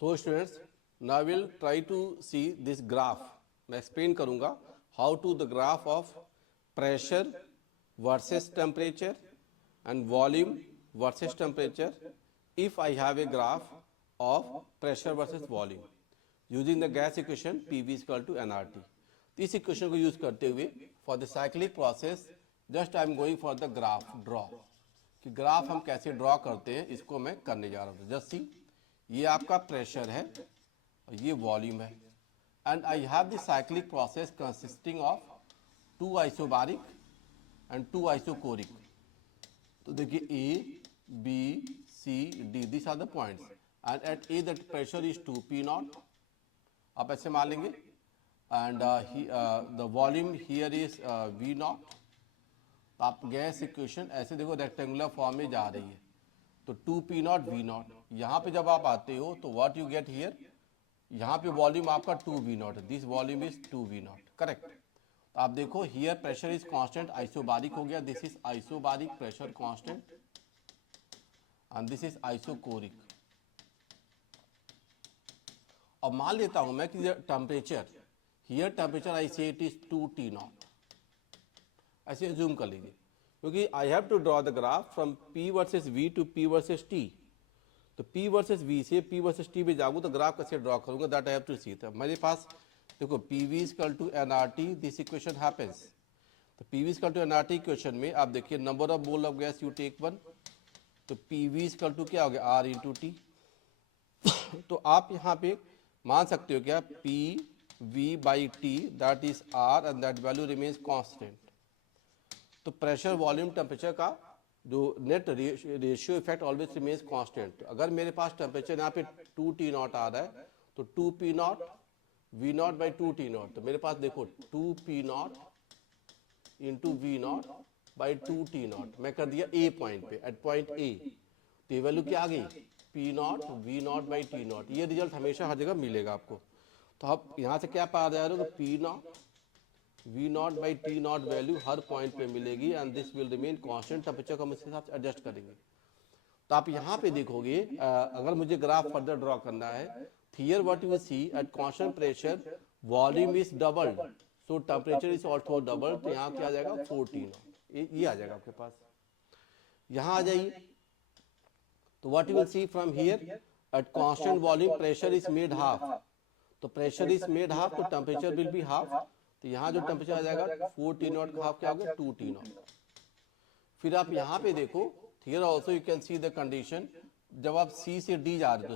So students, now we'll try to see this graph. मैं explain करूँगा how to the graph of pressure versus temperature and volume versus temperature if I have a graph of pressure versus volume using the gas equation PV is equal to nRT. इस equation को use करते हुए for the cyclic process just I am going for the graph draw कि graph हम कैसे draw करते हैं इसको मैं करने जा रहा हूँ. जस्ट सी, ये आपका प्रेशर है और ये वॉल्यूम है and I have the cyclic process consisting of 2 isobaric and 2 isochoric. तो देखिए A B C D this are the points and at A that pressure is 2 P naught. आप ऐसे मान लेंगे and the volume here is V naught. आप gas equation ऐसे देखो rectangular form में जा रही है तो 2 पी नॉट वी नॉट. यहाँ पे जब आप आते हो तो व्हाट यू गेट हियर, यहाँ पे वॉल्यूम आपका 2 वी नॉट है. This volume is 2 V naught. Correct. तो आप देखो here pressure is constant, isobaric हो गया. This is isobaric pressure constant and this is isochoric. अब मान लेता हूं मैं कि temperature here temperature I say it is 2 T naught. ऐसे जूम कर लीजिए क्योंकि I have to draw the graph from P versus V to P versus T. तो P वर्सेस V से P वर्सेस T पे जाऊँ तो ग्राफ कैसे ड्रॉ करूंगा that I have to see. तो मेरे पास देखो PV equal to nRT this equation happens. तो PV equal to nRT equation में आप देखिए number of mole of gas you take 1. तो PV इक्वल टू क्या हो गया R इंटू टी. तो आप यहाँ पे मान सकते हो क्या PV by T that is R and that value remains constant. तो प्रेशर वॉल्यूम टेम्परेचर का जो net ratio effect always remains constant. अगर मेरे पास टेम्परेचर यहाँ पे 2 टी नॉट आ रहा है तो 2 P naught V naught by 2 T naught. तो मेरे पास देखो 2 P naught into V naught by 2 T naught. मैं कर दिया ए पॉइंट पे एट पॉइंट ए. तो ये वैल्यू क्या आ गई P naught V naught by T naught. ये रिजल्ट हमेशा हर जगह मिलेगा आपको. तो आप यहाँ से क्या पा जा रहे हो P naught V naught by T naught value हर पॉइंट पे मिलेगी and this will remain constant. Temperature को हम इसके हिसाब से एडजस्ट करेंगे. तो आप यहाँ पे देखोगे अगर मुझे ग्राफ फर्दर ड्रॉ करना है here what you will see at constant pressure volume is doubled so temperature is also double. तो यहाँ क्या आ जाएगा 4 नॉट. ये आ जाएगा आपके पास. यहाँ आ जाइए तो what you will see from here at constant volume pressure is made half. तो प्रेशर इज मेड हाफ तो टेम्परेचर विल बी हाफ. तो यहाँ जो टेम्परेचर आ जाएगा 4 टी नॉट का हाफ क्या हो गया 2 टी नॉट. फिर आप यहाँ पे देखो here also you can see the condition. जब आप C से D जा रहे हो